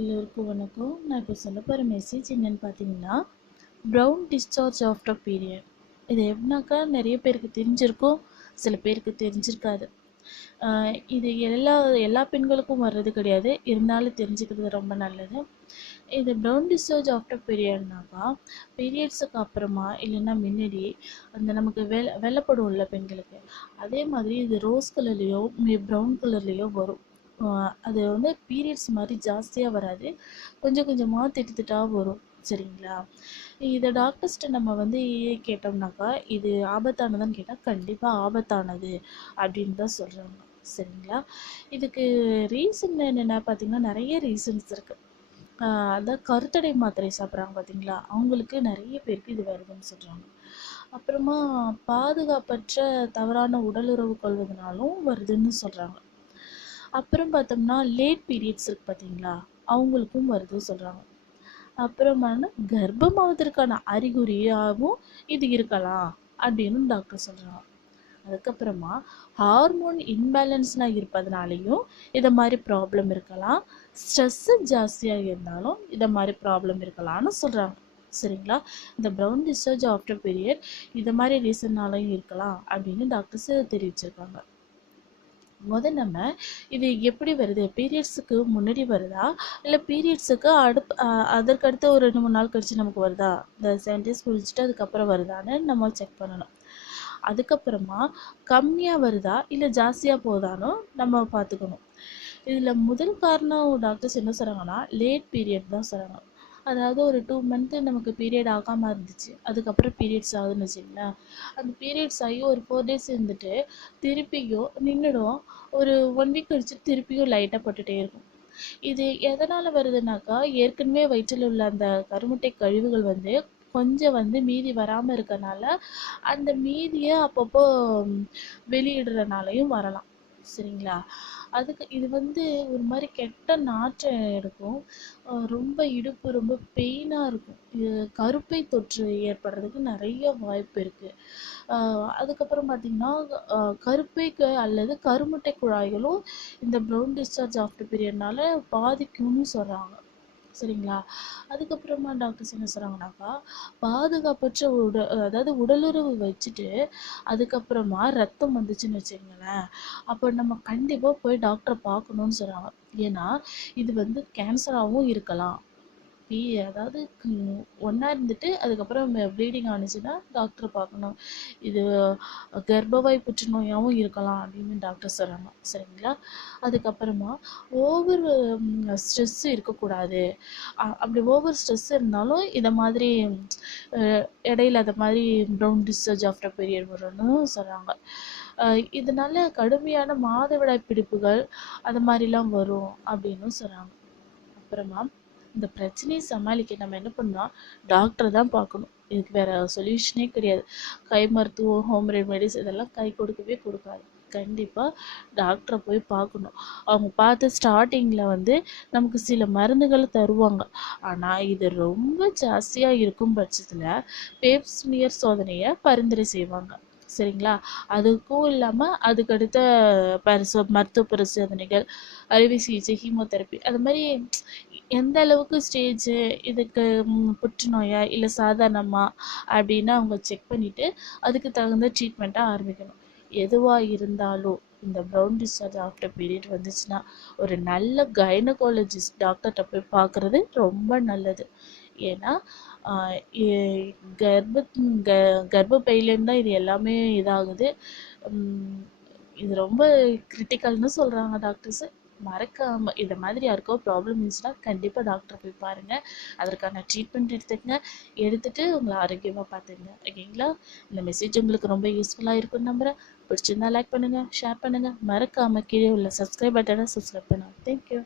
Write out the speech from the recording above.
எல்லோருக்கும் வணக்கம். நான் இப்போ சொல்ல போகிற மெசேஜ் என்னன்னு பார்த்தீங்கன்னா ப்ரௌன் டிஸ்சார்ஜ் ஆஃப்டர் பீரியட் இது எப்படின்னாக்கா நிறைய பேருக்கு தெரிஞ்சிருக்கும் சில பேருக்கு தெரிஞ்சிருக்காது. இது எல்லா எல்லா பெண்களுக்கும் வர்றது கிடையாது. இருந்தாலும் தெரிஞ்சுக்கிறது ரொம்ப நல்லது. இது ப்ரௌன் டிஸ்சார்ஜ் ஆஃப்டர் பீரியட்னாக்கா பீரியட்ஸுக்கு அப்புறமா இல்லைன்னா முன்னாடி அந்த நமக்கு வெள்ளை வெள்ளைப்படும்ல பெண்களுக்கு. அதே மாதிரி இது ரோஸ் கலர்லேயோ ப்ரௌன் கலர்லேயோ வரும். அது வந்து பீரியட்ஸ் மாதிரி ஜாஸ்தியாக வராது. கொஞ்சம் கொஞ்சமாக திட்டு திட்டாக வரும் சரிங்களா? இதை டாக்டர்ஸ்ட்டு நம்ம வந்து கேட்டோம்னாக்கா இது ஆபத்தானதான்னு கேட்டால் கண்டிப்பாக ஆபத்தானது அப்படின்னு தான் சொல்கிறாங்க சரிங்களா? இதுக்கு ரீசன் என்னென்ன பார்த்தீங்கன்னா நிறைய ரீசன்ஸ் இருக்குது அதான் கருத்தடை மாத்திரை சாப்பிட்றாங்க பார்த்தீங்களா அவங்களுக்கு நிறைய பேருக்கு இது வருதுன்னு சொல்கிறாங்க அப்புறமா பாதுகாப்பற்ற தவறான உடலுறவு கொள்வதனாலும் வருதுன்னு சொல்கிறாங்க அப்புறம் பார்த்தோம்னா லேட் பீரியட்ஸ் இருக்கு பார்த்தீங்களா? அவங்களுக்கும் வருது சொல்கிறாங்க அப்புறமான கர்ப்பமாவதற்கான அறிகுறியாகவும் இது இருக்கலாம் அப்படின்னு டாக்டர் சொல்கிறாங்க அதுக்கப்புறமா ஹார்மோன் இன்பேலன்ஸ்னால் இருப்பதனாலையும் இதை மாதிரி ப்ராப்ளம் இருக்கலாம். ஸ்ட்ரெஸ்ஸு ஜாஸ்தியாக இருந்தாலும் இதை மாதிரி ப்ராப்ளம் இருக்கலாம்னு சொல்கிறாங்க சரிங்களா? இந்த ப்ரௌன் டிஸ்சார்ஜ் ஆஃப்டர் பீரியட் இதை மாதிரி ரீசன்னாலையும் இருக்கலாம் அப்படின்னு டாக்டர்ஸ் தெரிவிச்சிருக்காங்க. முத நம்ம இது எப்படி வருது? பீரியட்ஸுக்கு முன்னாடி வருதா? இல்லை பீரியட்ஸுக்கு அடுப் அதற்கடுத்து ஒரு ரெண்டு மூணு நாள் கழித்து நமக்கு வருதா? இந்த செவன் டேஸ் குளிச்சுட்டு அதுக்கப்புறம் வருதான்னு நம்ம செக் பண்ணணும். அதுக்கப்புறமா கம்மியாக வருதா? இல்லை ஜாஸ்தியாக போதானோ நம்ம பார்த்துக்கணும். இதில் முதல் காரணம் டாக்டர்ஸ் என்ன சொல்கிறாங்கன்னா லேட் பீரியட் தான் சொல்கிறாங்க அதாவது ஒரு டூ மந்த்து நமக்கு பீரியட் ஆகாமல் இருந்துச்சு. அதுக்கப்புறம் பீரியட்ஸ் ஆகுதுன்னு வச்சிங்களேன் அந்த பீரியட்ஸ் ஆகி ஒரு ஃபோர் டேஸ் இருந்துட்டு திருப்பியும் நின்றுடும் ஒரு ஒன் வீக் கழிச்சு திருப்பியும் லைட்டாக போட்டுகிட்டே இருக்கும். இது எதனால் வருதுனாக்கா ஏற்கனவே வயிற்றில் உள்ள அந்த கருமுட்டை கழிவுகள் வந்து கொஞ்சம் வந்து மீதி வராமல் இருக்கனால அந்த மீதியை அப்பப்போ வெளியிடுறனாலையும் வரலாம். சரிங்களா? அதுக்கு இது வந்து ஒரு மாதிரி கெட்ட நாற்றம் எடுக்கும். ரொம்ப இடுப்பு ரொம்ப பெயினாக இருக்கும். இது கருப்பை தொற்று ஏற்படுறதுக்கு நிறைய வாய்ப்பு இருக்குது அதுக்கப்புறம் பார்த்திங்கன்னா கருப்பைக்கு அல்லது கருமுட்டை குழாய்களும் இந்த ப்ரௌன் டிஸ்சார்ஜ் ஆஃப்டர் பீரியட்னால பாதிக்கும்னு சொல்கிறாங்க சரிங்களா? அதுக்கப்புறமா டாக்டர்ஸ் என்ன சொல்கிறாங்கனாக்கா பாதுகாப்பற்ற உட அதாவது உடலுறவு வச்சுட்டு அதுக்கப்புறமா ரத்தம் வந்துச்சுன்னு வச்சுங்களேன் அப்போ நம்ம கண்டிப்பாக போய் டாக்டரை பார்க்கணுன்னு சொல்கிறாங்க ஏன்னா இது வந்து கேன்சராகவும் இருக்கலாம். பி அதாவது ஒன்றா இருந்துட்டு அதுக்கப்புறம் ப்ளீடிங் ஆனிச்சுன்னா டாக்டரை பார்க்கணும். இது கர்ப்பவாய் புற்றுநோயாகவும் இருக்கலாம் அப்படின்னு டாக்டர் சொல்கிறாங்க சரிங்களா? அதுக்கப்புறமா ஓவர் ஸ்ட்ரெஸ் இருக்கக்கூடாது. அப்படி ஓவர் ஸ்ட்ரெஸ் இருந்தாலும் இதை மாதிரி இடையில அதை மாதிரி ப்ரௌன் டிஸ்சார்ஜ் ஆஃப்டர் பீரியட் வரும்னு சொல்கிறாங்க இதனால கடுமையான மாதவிடாய் பிடிப்புகள் அது மாதிரிலாம் வரும் அப்படின்னு சொல்கிறாங்க அப்புறமா இந்த பிரச்சனையை சமாளிக்க நம்ம என்ன பண்ணோம் டாக்டரை தான் பார்க்கணும். இதுக்கு வேற சொல்யூஷனே கிடையாது. கை மருத்துவம் ஹோம் ரெமெடிஸ் இதெல்லாம் கை கொடுக்கவே கொடுக்காது. கண்டிப்பாக டாக்டரை போய் பார்க்கணும். அவங்க பார்த்து ஸ்டார்டிங்கில் வந்து நமக்கு சில மருந்துகள் தருவாங்க. ஆனால் இது ரொம்ப ஜாஸ்தியாக இருக்கும் பட்சத்தில் பேப்ஸ்மியர் சோதனையை பரிந்துரை செய்வாங்க. சரிங்களா? அதுக்கும் இல்லாமல் அதுக்கடுத்த பரிசோ மருத்துவ பரிசோதனைகள் அறுவை சிகிச்சை ஹீமோதெரப்பி அது மாதிரி எந்த அளவுக்கு ஸ்டேஜு இதுக்கு புற்றுநோயா இல்லை சாதாரணமா அப்படின்னு அவங்க செக் பண்ணிவிட்டு அதுக்கு தகுந்த ட்ரீட்மெண்ட்டாக ஆரம்பிக்கணும். எதுவாக இருந்தாலும் இந்த ப்ரௌன் டிஸ்சார்ஜ் ஆஃப்டர் பீரியட் வந்துச்சுன்னா ஒரு நல்ல கைனகாலஜிஸ்ட் டாக்டர்கிட்ட போய் பார்க்குறது ரொம்ப நல்லது. ஏன்னா கர்ப்ப க கர்ப்பப்பையிலேருந்து தான் இது எல்லாமே இதாகுது. இது ரொம்ப கிரிட்டிக்கல்னு சொல்கிறாங்க டாக்டர்ஸு மறக்காமல் இதை மாதிரி யாருக்கோ ப்ராப்ளம் இருந்துச்சுன்னா கண்டிப்பாக டாக்டரை போய் பாருங்கள் அதற்கான ட்ரீட்மெண்ட் எடுத்துக்கங்க. எடுத்துகிட்டு உங்களை ஆரோக்கியமாக பார்த்துங்க ஓகேங்களா? இந்த மெசேஜ் உங்களுக்கு ரொம்ப யூஸ்ஃபுல்லாக இருக்கும்னு நம்புகிறேன் பிடிச்சிருந்தா லைக் பண்ணுங்கள் ஷேர் பண்ணுங்கள் மறக்காமல் கீழே உள்ள சப்ஸ்கிரைப் பட்டனை சப்ஸ்கிரைப் பண்ணுங்கள் தேங்க்யூ